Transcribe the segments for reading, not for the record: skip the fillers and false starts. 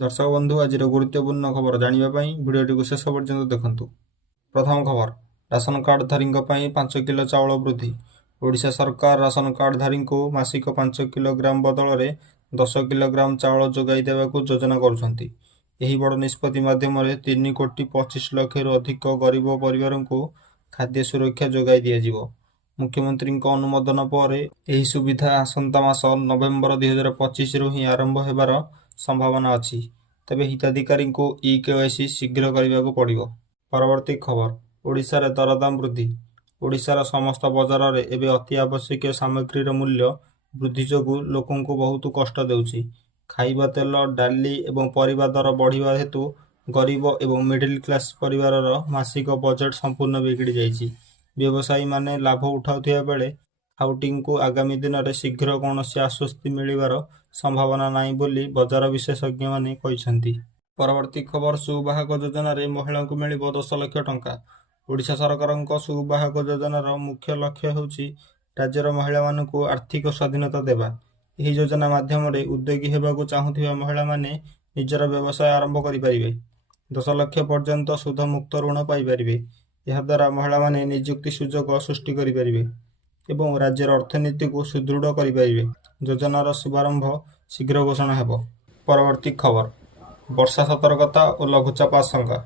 दर्शक बंधु आज गुरुत्वपूर्ण खबर जानापी भिडियो शेष पर्यंत देखु। प्रथम खबर राशन कार्डधारी 5 किलो चाउल वृद्धि। ओडिशा सरकार राशन कार्डधारी को मासिक 5 किलोग्राम बदल में 10 किलोग्राम चाउल जोगाई देवाक योजना करुछंती। एही बड़ निष्पत्ति माध्यम 3 कोटी 25 लाख अधिक गरीब परिवार को खाद्य सुरक्षा जोगाई दिया। मुख्यमंत्री अनुमोदन पर यह सुविधा आसंता मास नवेम्बर 2025 रु ही आरंभ होबार संभावना अछि। तबे हिताधिकारी को ई-केवाईसी शीघ्र करने को पड़िबो। परवर्ती खबर ओडिशा रे दरदाम वृद्धि। ओडिशार समस्त बजार रे एबे अति आवश्यक सामग्री मूल्य वृद्धि जोगु लोकों को बहुत कष्ट देउछि। खाइबा तेल डाली एवं परिबा दर बढ़िबा हेतु गरीब एवं मिडिल क्लास परिवार मासिक बजेट संपूर्ण बिगड़ी जाइछि। व्यवसायी माने लाभ उठाउथिया बेले खाउटिंग को आगामी दिन में शीघ्र कौन से आश्वस्ति मिलिबार संभावना नाही बोली बजार विशेषज्ञ माने कहिसंती। परवर्ती खबर सुबाहक योजना रे महिला को मिलिबो 10 लाख टंका। ओडिशा सरकार सुबाहक योजनार मुख्य लक्ष्य होउछि राज्यर महिला मानकु आर्थिक स्वाधीनता देबा। एही योजना माध्यम रे उद्योगी हेबाकु चाहुथिबा महिला माने निजर व्यवसाय आरंभ करि परिबे। 10 लाख पर्यंत सुध मुक्त ऋण पाई परिबे। यह द्वारा महिला माने नियुक्ति सुजोग सृष्टि करि परिबे एवं राज्यर अर्थनीति को सुदृढ़ करि परिबे। योजनार शुभारंभ शीघ्र घोषणा हेबो। परवर्ती खबर वर्षा सतर्कता और लघुचाप आशंका।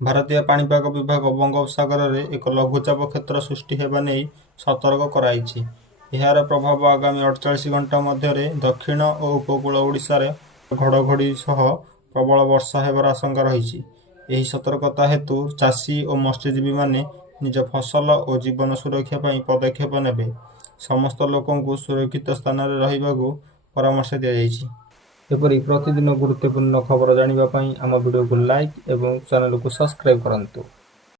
भारतीय पाणीपाग विभाग बंगोपसागर रे एक लघुचाप क्षेत्र सृष्टि हेबा नै सतर्क कराइछि। एहार प्रभाव आगामी 48 घंटा मध्य दक्षिण और उपकूल ओडिशा रे घड़घड़ी सह प्रबल वर्षा हेबार आशंका रहिछि। एही सतर्कता हेतु चाषी और मत्स्यजीवी माने निज फसल और जीवन सुरक्षा पई पदक्षेप नेबे। समस्त लोकों को सुरक्षित स्थान रे रहिबाकू परामर्श दिया जाइछि। एपरि प्रतिदिन गुरुत्वपूर्ण खबर जानिबा पई आम वीडियो को लाइक एवं चैनल को सब्सक्राइब करंतु।